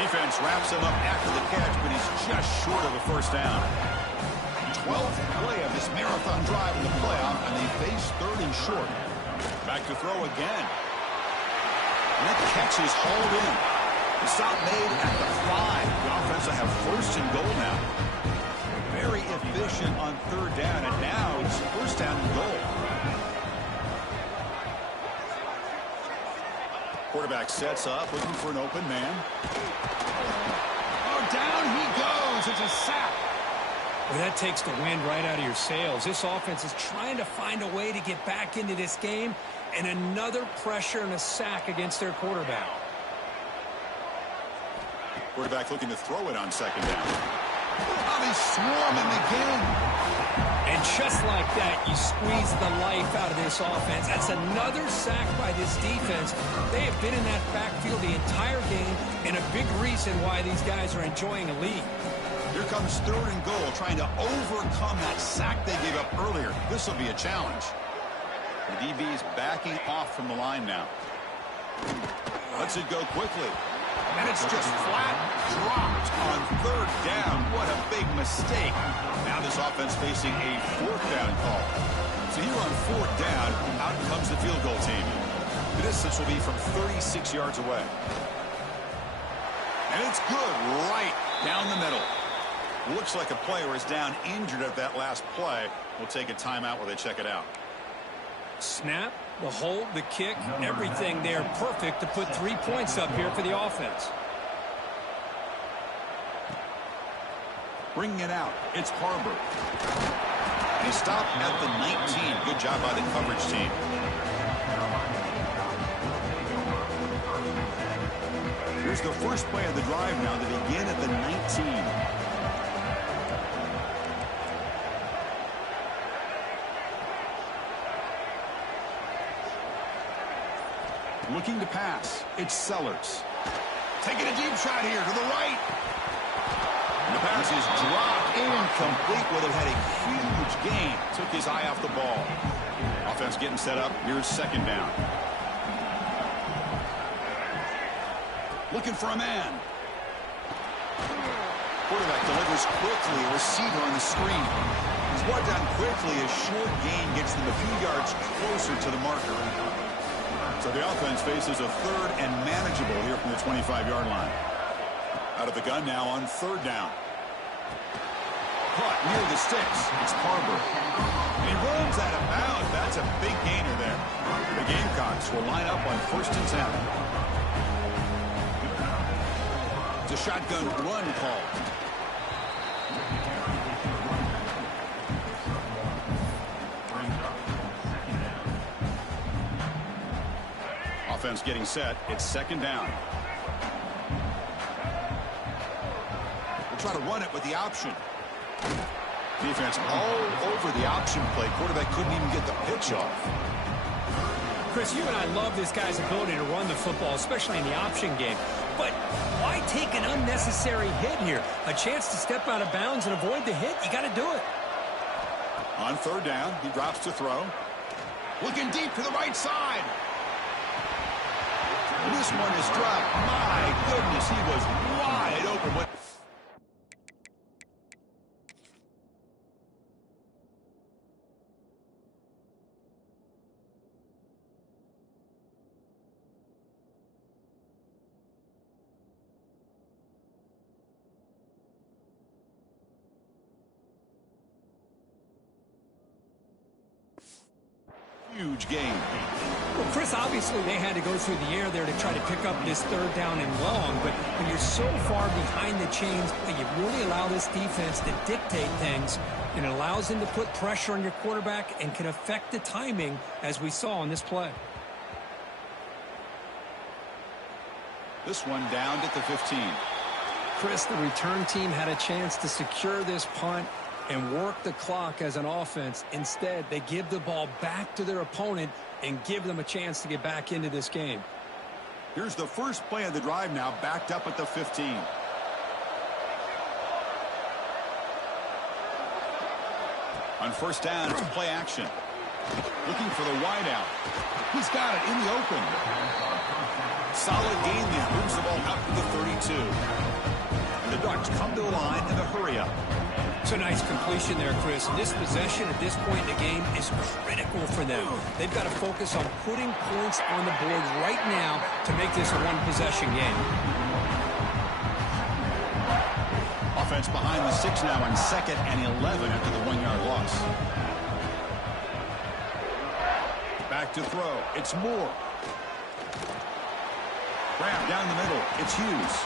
Defense wraps him up after the catch, but he's just short of a first down. 12th play of this marathon drive in the playoff, and they face 3rd and short. Back to throw again. And that catch is hauled in. The stop made at the 5. The offense will have 1st and goal now. Very efficient on 3rd down, and now it's 1st down and goal. Quarterback sets up, looking for an open man. Oh, down he goes. It's a sack. Well, that takes the wind right out of your sails. This offense is trying to find a way to get back into this game, and another pressure and a sack against their quarterback. Quarterback looking to throw it on 2nd down. Oh, they swarm him again. And just like that, you squeeze the life out of this offense. That's another sack by this defense. They have been in that backfield the entire game, and a big reason why these guys are enjoying a lead. Here comes 3rd and goal, trying to overcome that sack they gave up earlier. This will be a challenge. The DB is backing off from the line now. Lets it go quickly. And it's just flat dropped on third down. What a big mistake. Now this offense facing a fourth down call. So here on fourth down, out comes the field goal team. The distance will be from 36 yards away. And it's good right down the middle. Looks like a player is down injured at that last play. We'll take a timeout while they check it out. Snap, the hold, the kick, everything there perfect to put 3 points up here for the offense. Bringing it out, it's Harbor. He stopped at the 19. Good job by the coverage team. Here's the first play of the drive now to begin at the 19. Looking to pass. It's Sellers. Taking a deep shot here to the right. And the pass is dropped incomplete. Would have had a huge gain. Took his eye off the ball. Offense getting set up. Here's second down. Looking for a man. Quarterback delivers quickly. A receiver on the screen. He's brought down quickly. A short gain gets them a few yards closer to the marker. So the offense faces a third and manageable here from the 25-yard line. Out of the gun now on third down. Caught near the sticks. It's Harbor. And he runs out of bounds. That's a big gainer there. The Gamecocks will line up on 1st and 10. It's a shotgun run call. Offense getting set. It's second down. We'll try to run it with the option. Defense all over the option play. Quarterback couldn't even get the pitch off. Chris, you and I love this guy's ability to run the football, especially in the option game. But why take an unnecessary hit here? A chance to step out of bounds and avoid the hit? You got to do it. On third down, he drops to throw. Looking deep to the right side. This one is dropped. My goodness, he was wide open. Huge game. Well, Chris, obviously they had to go through the air there to try to pick up this third down and long, but when you're so far behind the chains, you really allow this defense to dictate things, and it allows them to put pressure on your quarterback and can affect the timing, as we saw on this play. This one down at the 15. Chris, the return team had a chance to secure this punt and work the clock as an offense. Instead, they give the ball back to their opponent and give them a chance to get back into this game. Here's the first play of the drive now, backed up at the 15. On first down, it's play action. Looking for the wideout. He's got it in the open. Solid gain there. Moves the ball out to the 32. And the Ducks come to the line in a hurry up. It's a nice completion there, Chris. This possession at this point in the game is critical for them. They've got to focus on putting points on the board right now to make this a one-possession game. Offense behind the 6 now on 2nd and 11 after the 1-yard loss. Back to throw. It's Moore. Grab down the middle. It's Hughes.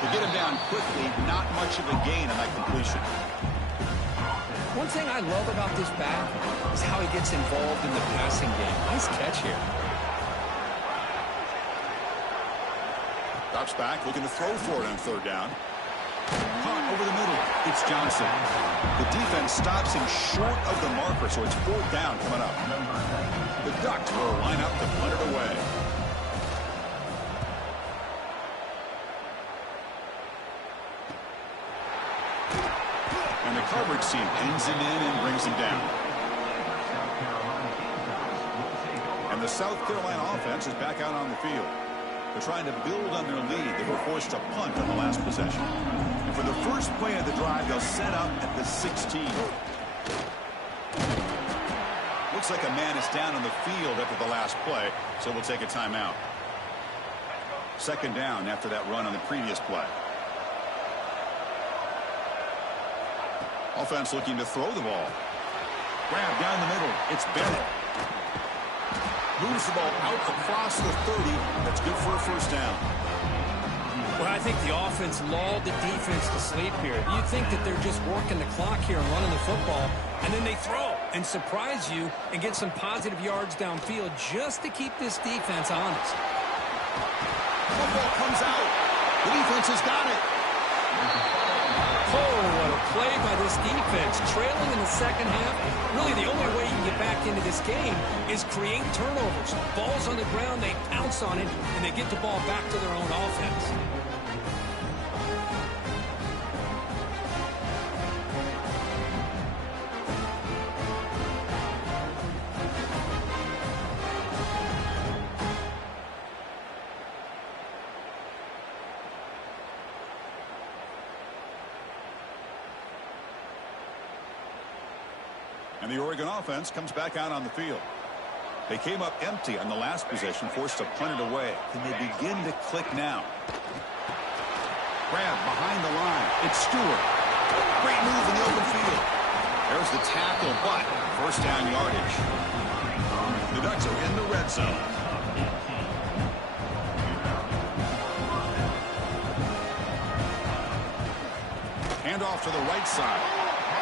To get him down quickly, not much of a gain on that completion. One thing I love about this back is how he gets involved in the passing game. Nice catch here. Drops back, looking to throw for it on third down. Caught over the middle. It's Johnson. The defense stops him short of the marker, so it's fourth down coming up. The Ducks will line up to punt it away. And the coverage team pins him in and brings him down. And the South Carolina offense is back out on the field. They're trying to build on their lead. They were forced to punt on the last possession. And for the first play of the drive, they'll set up at the 16. Looks like a man is down on the field after the last play, so we'll take a timeout. Second down after that run on the previous play. Offense looking to throw the ball. Grab down the middle. It's Bennett. Moves the ball out across the 30. That's good for a first down. Well, I think the offense lulled the defense to sleep here. You'd think that they're just working the clock here and running the football, and then they throw and surprise you and get some positive yards downfield just to keep this defense honest. Football comes out. The defense has got it. Oh, what a play by this defense. Trailing in the second half. Really, the only way you can get back into this game is create turnovers. Ball's on the ground, they pounce on it, and they get the ball back to their own offense. And the Oregon offense comes back out on the field. They came up empty on the last possession, forced to punt it away. Can they begin to click now? Grab behind the line. It's Stewart. Great move in the open field. There's the tackle, but first down yardage. The Ducks are in the red zone. Hand off to the right side.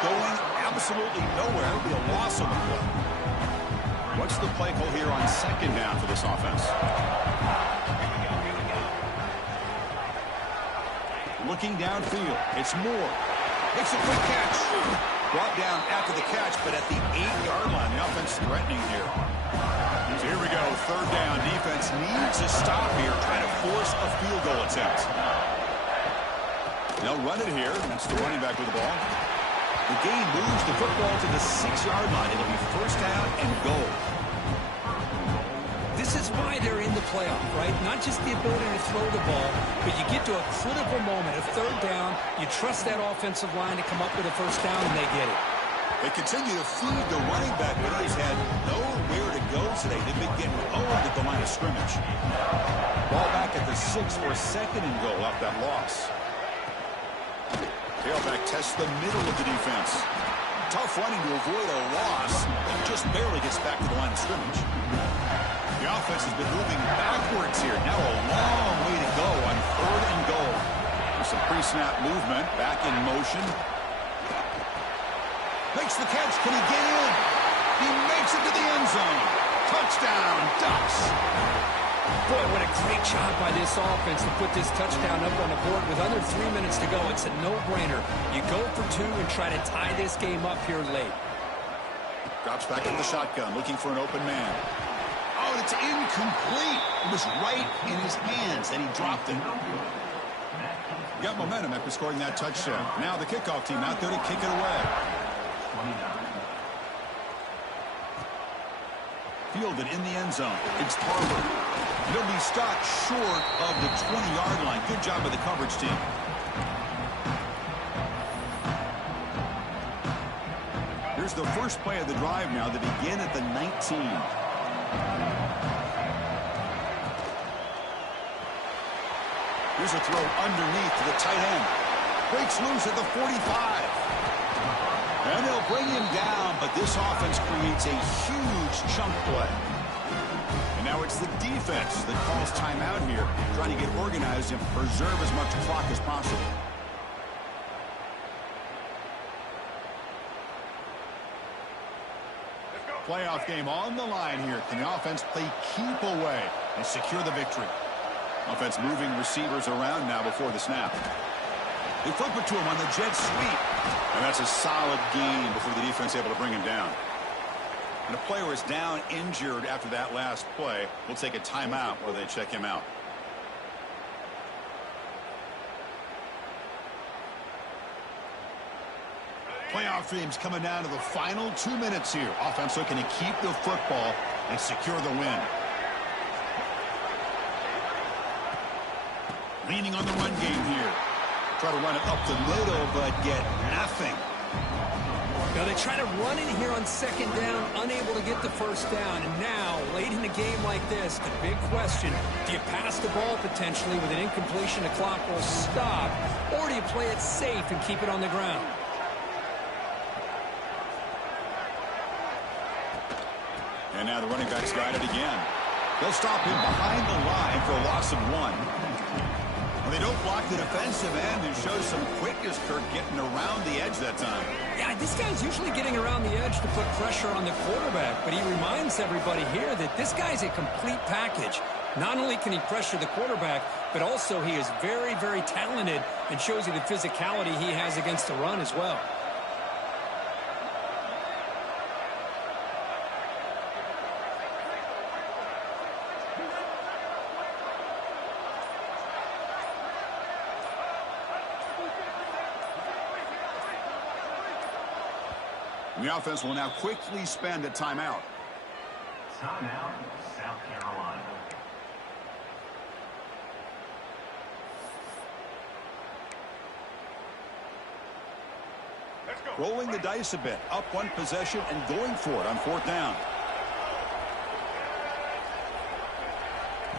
Going absolutely nowhere. It'll be a loss on the play. What's the play call here on second down for this offense? Looking downfield. It's Moore. Makes a quick catch. Brought down after the catch, but at the 8-yard line, the offense threatening here. So here we go. Third down. Defense needs to stop here, trying to force a field goal attempt. They'll run it here. That's the running back with the ball. The game moves the football to the 6-yard line. It'll be first down and goal. This is why they're in the playoff, right? Not just the ability to throw the ball, but you get to a critical moment, a third down, you trust that offensive line to come up with a first down, and they get it. They continue to feed the running back, but he's had nowhere to go today. They've been getting owned at the line of scrimmage. Ball back at the 6 for a second and goal off that loss. Tailback tests the middle of the defense. Tough running to avoid a loss. And just barely gets back to the line of scrimmage. The offense has been moving backwards here. Now a long way to go on third and goal. There's some pre-snap movement. Back in motion. Makes the catch. Can he get in? He makes it to the end zone. Touchdown, Ducks. Boy, what a great job by this offense to put this touchdown up on the board with under 3 minutes to go. It's a no-brainer. You go for 2 and try to tie this game up here late. Drops back in the shotgun, looking for an open man. Oh, it's incomplete. It was right in his hands, and he dropped it. Got momentum after scoring that touchdown. Now the kickoff team out there to kick it away. Fielded in the end zone. It's Tarver. He'll be stopped short of the 20-yard line. Good job by the coverage team. Here's the first play of the drive now. They begin at the 19. Here's a throw underneath to the tight end. Breaks loose at the 45. And they'll bring him down, but this offense creates a huge chunk play. And now it's the defense that calls timeout here, trying to get organized and preserve as much clock as possible. Playoff game on the line here. Can the offense play keep away and secure the victory? Offense moving receivers around now before the snap. They flip it to him on the jet sweep. And that's a solid gain before the defense able to bring him down. And a player is down injured after that last play. We'll take a timeout while they check him out. Playoff teams coming down to the final 2 minutes here. Offense looking to keep the football and secure the win. Leaning on the run game here. Try to run it up the middle, but get nothing. Now they try to run in here on second down, unable to get the first down. And now, late in a game like this, the big question, do you pass the ball potentially with an incompletion, the clock will stop, or do you play it safe and keep it on the ground? And now the running back's got it again. They'll stop him behind the line for a loss of 1. Well, they don't block the defensive end and show some quickness, Kirk, getting around the edge that time. Yeah, this guy's usually getting around the edge to put pressure on the quarterback, but he reminds everybody here that this guy's a complete package. Not only can he pressure the quarterback, but also he is very, very talented and shows you the physicality he has against the run as well. The offense will now quickly spend a timeout. Timeout, South Carolina. Let's go. Rolling the dice a bit, up one possession and going for it on 4th down.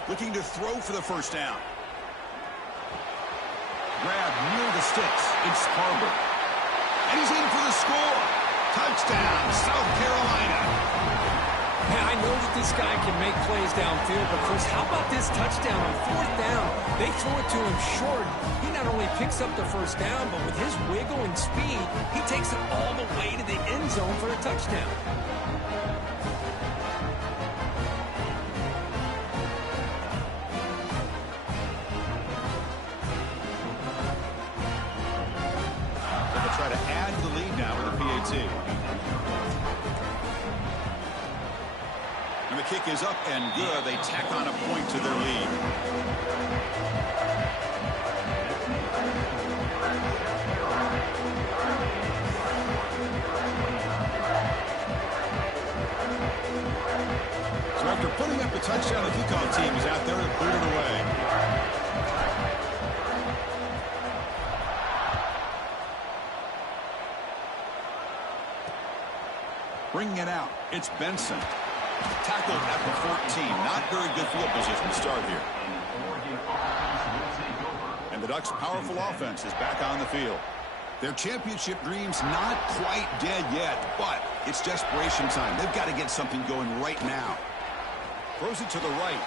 Looking to throw for the first down. Grab near the sticks. It's Harbor. And he's in for the score. Touchdown, South Carolina. Yeah, I know that this guy can make plays downfield, but Chris, how about this touchdown on 4th down? They throw it to him short. He not only picks up the first down, but with his wiggle and speed, he takes it all the way to the end zone for a touchdown. They'll try to add the lead now with the PAT. And the kick is up and good. They tack on a point to their lead. So after putting up a touchdown, the kickoff team is out there to boot it away. Bringing it out, it's Benson. Tackled at the 14. Not very good field position to start here. And the Ducks' powerful offense is back on the field. Their championship dreams not quite dead yet, but it's desperation time. They've got to get something going right now. Throws it to the right.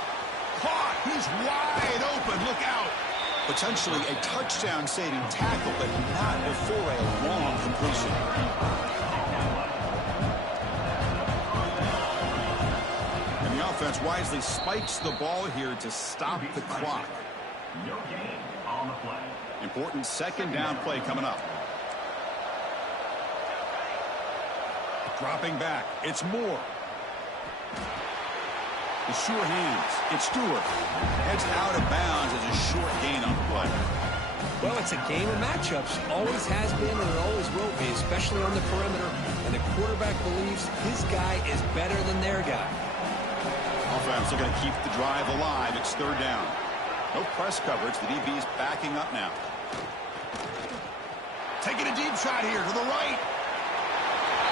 Caught! He's wide open. Look out! Potentially a touchdown-saving tackle, but not before a long completion. Offense wisely spikes the ball here to stop the clock. No gain on the play. Important second down play coming up. Dropping back. It's Moore. The sure hands. It's Stewart. Heads out of bounds as a short gain on the play. Well, it's a game of matchups. Always has been and it always will be, especially on the perimeter. And the quarterback believes his guy is better than their guy. Offense looking to keep the drive alive. It's 3rd down. No press coverage. The DB's backing up now. Taking a deep shot here to the right.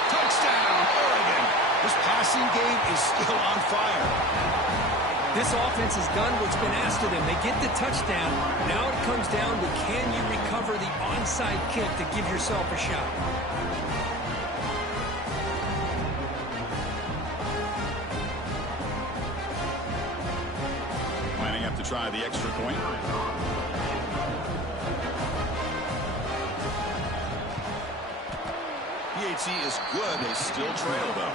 Touchdown, Oregon. This passing game is still on fire. This offense has done what's been asked of them. They get the touchdown. Now it comes down to can you recover the onside kick to give yourself a shot. To try the extra point. PAT is good. They still trail, though.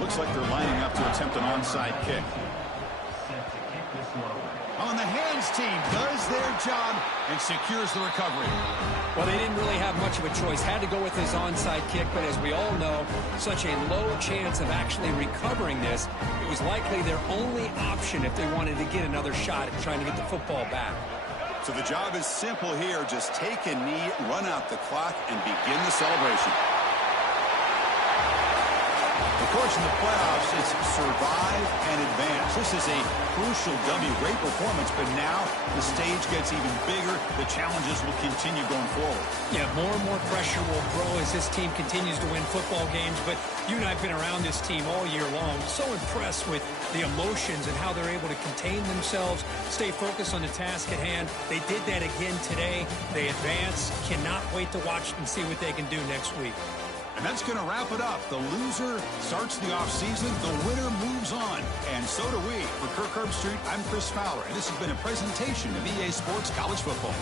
Looks like they're lining up to attempt an onside kick. On the hands team does their job and secures the recovery. Well, they didn't really have much of a choice. Had to go with his onside kick, but as we all know, such a low chance of actually recovering this. It was likely their only option if they wanted to get another shot at trying to get the football back. So the job is simple here. Just take a knee, run out the clock, and begin the celebration. Of course, in the playoffs, it's survive and advance. This is a crucial W. Great performance, but now the stage gets even bigger. The challenges will continue going forward. Yeah, more and more pressure will grow as this team continues to win football games. But you and I have been around this team all year long. So impressed with the emotions and how they're able to contain themselves, stay focused on the task at hand. They did that again today. They advance. Cannot wait to watch and see what they can do next week. And that's going to wrap it up. The loser starts the offseason. The winner moves on. And so do we. For Kirk Herbstreit, I'm Chris Fowler. And this has been a presentation of EA Sports College Football.